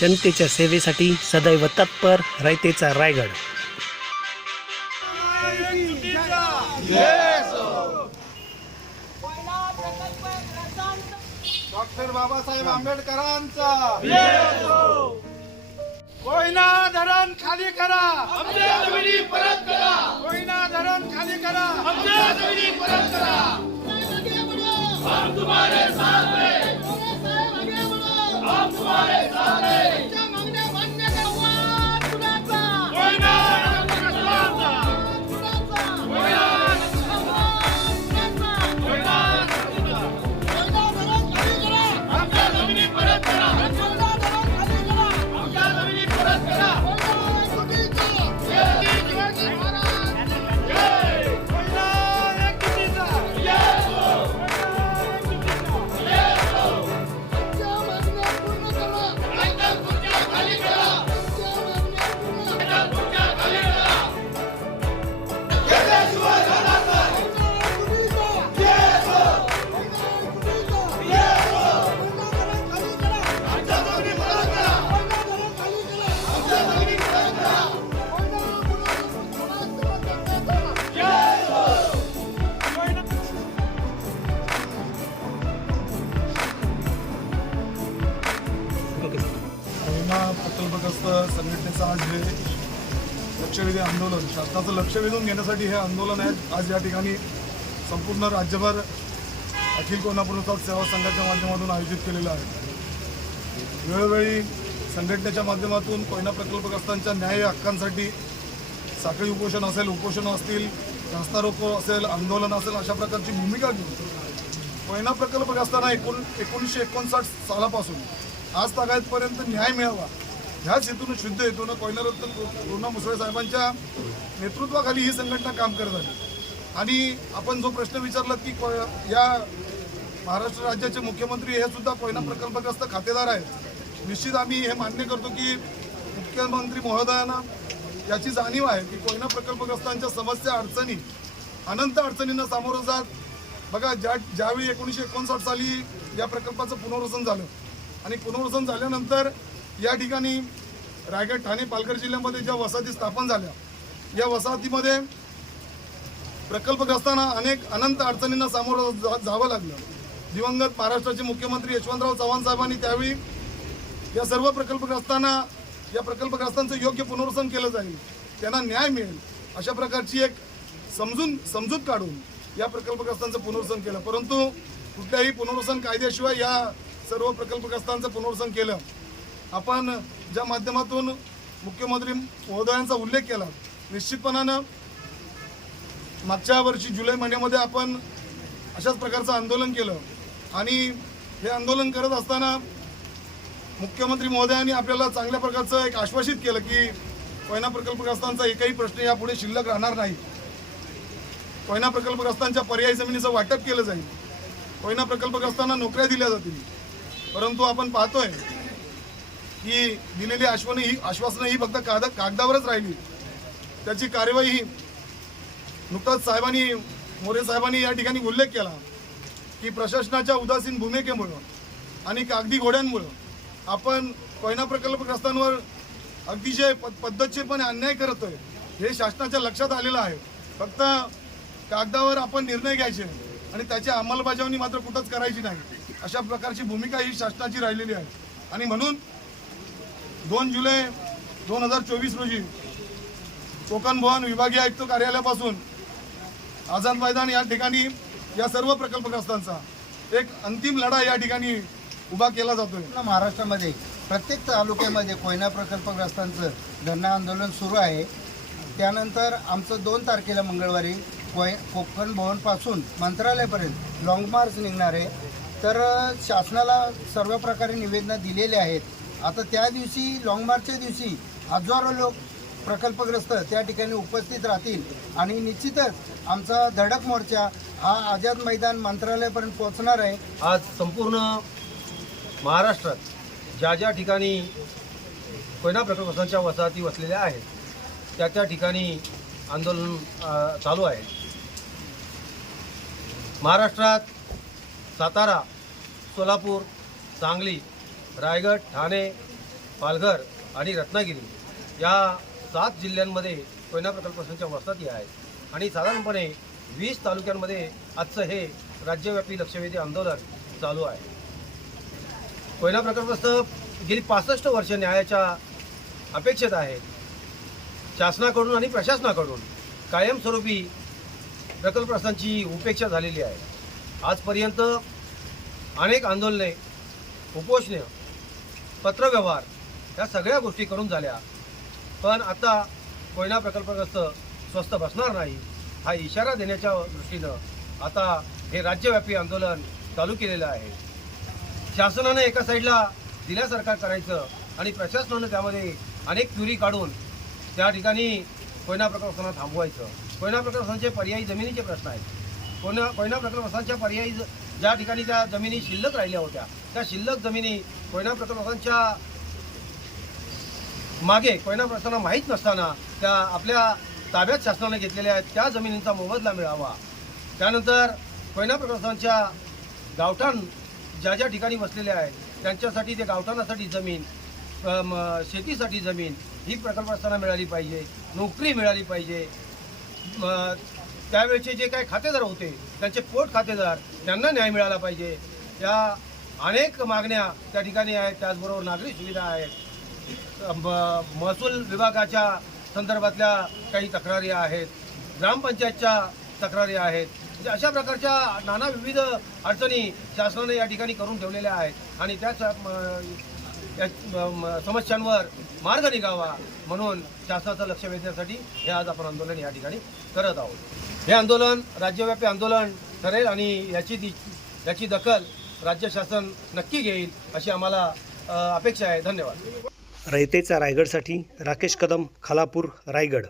जनतेच्या सेवेसाठी सदैव तत्पर रयतेचा रायगड. डॉक्टर बाबासाहेब आंबेडकरांचा. कोयना धरण खाली करा. कोयना धरण खाली करा. कोयना लक्षवेधी आंदोलन. शासनाचं लक्ष वेधून घेण्यासाठी हे आंदोलन आहे. आज या ठिकाणी संपूर्ण राज्यभर अखिल कोयना सेवा संघाच्या माध्यमातून आयोजित केलेलं आहे. वेळोवेळी संघटनेच्या माध्यमातून कोयना प्रकल्पग्रस्तांच्या न्याय हक्कांसाठी साखळी उपोषण असेल उपोषण असतील रस्ता रोको असेल आंदोलन असेल अशा प्रकारची भूमिका घेऊन कोयना प्रकल्पग्रस्तांना एकूण एकोणीसशे एकोणसाठ सालापासून आज तागायतपर्यंत न्याय मिळावा. ह्याच हेतून शुद्ध हेतून कोयनारत्न पूर्ण मुसळे साहेबांच्या नेतृत्वाखाली ही संघटना काम करत आली आणि आपण जो प्रश्न विचारला की कोय या महाराष्ट्र राज्याचे मुख्यमंत्री हे सुद्धा कोयना प्रकल्पग्रस्त खातेदार आहेत. निश्चित आम्ही हे मान्य करतो की मुख्यमंत्री महोदयांना याची जाणीव आहे की कोयना प्रकल्पग्रस्तांच्या समस्या अडचणी अनंत अडचणींना सामोरं जात. बघा ज्या ज्यावेळी एकोणीसशे एकोणसाठ साली या प्रकल्पाचं पुनर्वसन झालं आणि पुनर्वसन झाल्यानंतर या ठिकाणी रायगड ठाणे पालघर जिल्ह्यामध्ये ज्या वसाहती स्थापन झाल्या या वसाहतीमध्ये प्रकल्पग्रस्तांना अनेक अनंत अडचणींना सामोरं जा जावं लागलं. दिवंगत महाराष्ट्राचे मुख्यमंत्री यशवंतराव चव्हाण साहेबांनी त्यावेळी या सर्व प्रकल्पग्रस्तांना या प्रकल्पग्रस्तांचं योग्य पुनर्वसन केलं जाईल त्यांना न्याय मिळेल अशा प्रकारची एक समजून समजूत काढून या प्रकल्पग्रस्तांचं पुनर्वसन केलं. परंतु कुठल्याही पुनर्वसन कायद्याशिवाय या सर्व प्रकल्पग्रस्तांचं पुनर्वसन केलं आपण ज्या माध्यमातून मुख्यमंत्री महोदयांचा उल्लेख केला निश्चितपणानं मागच्या वर्षी जुलै महिन्यामध्ये आपण अशाच प्रकारचं आंदोलन केलं. आणि हे आंदोलन करत असताना मुख्यमंत्री महोदयांनी आपल्याला चांगल्या प्रकारचं एक आश्वासित केलं की कोयना प्रकल्पग्रस्तांचा एकही प्रश्न यापुढे शिल्लक राहणार नाही. कोयना प्रकल्पग्रस्तांच्या पर्यायी जमिनीचं वाटप केलं जाईल. कोयना प्रकल्पग्रस्तांना नोकऱ्या दिल्या जातील. परंतु आपण पाहतोय की दिलेली आश्वासनं ही आश्वासनं ही फक्त कागद कागदावरच राहिली. त्याची कार्यवाही ही नुकताच साहेबांनी मोरे साहेबांनी या ठिकाणी उल्लेख केला की प्रशासनाच्या उदासीन भूमिकेमुळं आणि कागदी घोड्यांमुळं आपण कोयना प्रकल्पग्रस्तांवर अगदीशय प पद्धतशीरपणे अन्याय करतोय हे शासनाच्या लक्षात आलेलं आहे. फक्त कागदावर आपण निर्णय घ्यायचे आणि त्याची अंमलबजावणी मात्र कुठंच करायची नाही. अशा प्रकारची भूमिका ही शासनाची राहिलेली आहे. आणि म्हणून दोन जुलै दोन हजार चोवीस रोजी कोकण भवन विभागीय आयुक्त कार्यालयापासून आझाद मैदान या ठिकाणी या सर्व प्रकल्पग्रस्तांचा एक अंतिम लढा या ठिकाणी उभा केला जातोय. महाराष्ट्रामध्ये प्रत्येक तालुक्यामध्ये कोयना प्रकल्पग्रस्तांचं धरणं आंदोलन सुरू आहे. त्यानंतर आमचं दोन तारखेला मंगळवारी कोय कोकण भवनपासून मंत्रालयापर्यंत लाँग मार्च निघणार आहे. तर शासनाला सर्व प्रकारे निवेदनं दिलेले आहेत. आता त्या दिवशी लाँग मार्चच्या दिवशी हजारो लोक प्रकल्पग्रस्त त्या ठिकाणी उपस्थित राहतील. आणि निश्चितच आमचा धडक मोर्चा हा आझाद मैदान मंत्रालयापर्यंत पोहोचणार आहे. आज संपूर्ण महाराष्ट्रात ज्या ज्या ठिकाणी कोयना प्रकल्पग्रस्तांच्या वसाहती वसलेल्या आहेत त्या त्या ठिकाणी आंदोलन चालू आहे. महाराष्ट्रात सातारा सोलापूर सांगली रायगड ठाणे पालघर आणि रत्नागिरी या सात जिल्ह्यांमध्ये कोयना प्रकल्पाच्या वसाहती आहेत. आणि साधारणपणे वीस तालुक्यांमध्ये आजचं हे राज्यव्यापी लक्षवेधी आंदोलन चालू आहे. कोयना प्रकल्पस्थ गेली पासष्ट वर्ष न्यायाच्या अपेक्षित आहेत शासनाकडून आणि प्रशासनाकडून कायमस्वरूपी प्रकल्पग्रस्तांची उपेक्षा झालेली आहे. आजपर्यंत अनेक आंदोलने उपोषणे पत्रव्यवहार या सगळ्या गोष्टी करून झाल्या. पण आता कोयना प्रकल्पग्रस्त स्वस्त बसणार नाही हा इशारा देण्याच्या दृष्टीनं आता हे राज्यव्यापी आंदोलन चालू केलेलं आहे. शासनानं एका साईडला दिल्यासारखा करायचं आणि प्रशासनानं त्यामध्ये अनेक क्युरी काढून त्या ठिकाणी कोयना प्रकल्पांना थांबवायचं. कोयना प्रकल्पांचे पर्यायी जमिनीचे प्रश्न आहेत. कोयना कोयना प्रकल्पांच्या पर्यायी ज- ज्या ठिकाणी त्या जमिनी शिल्लक राहिल्या होत्या त्या शिल्लक जमिनी कोयना प्रकल्पांच्या मागे कोयना प्रकल्पांना माहीत नसताना त्या आपल्या ताब्यात शासनाने घेतलेल्या आहेत त्या जमिनींचा मोबदला मिळावा. त्यानंतर कोयना प्रकल्पांच्या गावठाण ज्या ज्या ठिकाणी वसलेले आहेत त्यांच्यासाठी ते गावठाणासाठी जमीन शेतीसाठी जमीन ही प्रकल्प असताना मिळाली पाहिजे नोकरी मिळाली पाहिजे. त्यावेळचे जे काही खातेदार होते त्यांचे पोट खातेदार त्यांना न्याय मिळाला पाहिजे. या अनेक मागण्या त्या ठिकाणी आहेत. त्याचबरोबर नागरी सुविधा आहेत. म- महसूल विभागाच्या संदर्भातल्या काही तक्रारी आहेत. ग्रामपंचायतच्या तक्रारी आहेत. म्हणजे अशा प्रकारच्या नाना विविध अडचणी शासनाने या ठिकाणी करून ठेवलेल्या आहेत. आणि त्याच म- या म- समस्यांवर मार्ग निघावा म्हणून शासनाचं लक्ष वेधण्यासाठी हे आज आपण आंदोलन या ठिकाणी करत आहोत. हे आंदोलन राज्यव्यापी आंदोलन ठरेल आणि याची दि याची दखल राज्य शासन नक्की घेईल अशी आम्हाला अपेक्षा आहे. धन्यवाद. रयतेचा रायगडसाठी राकेश कदम खालापूर रायगड.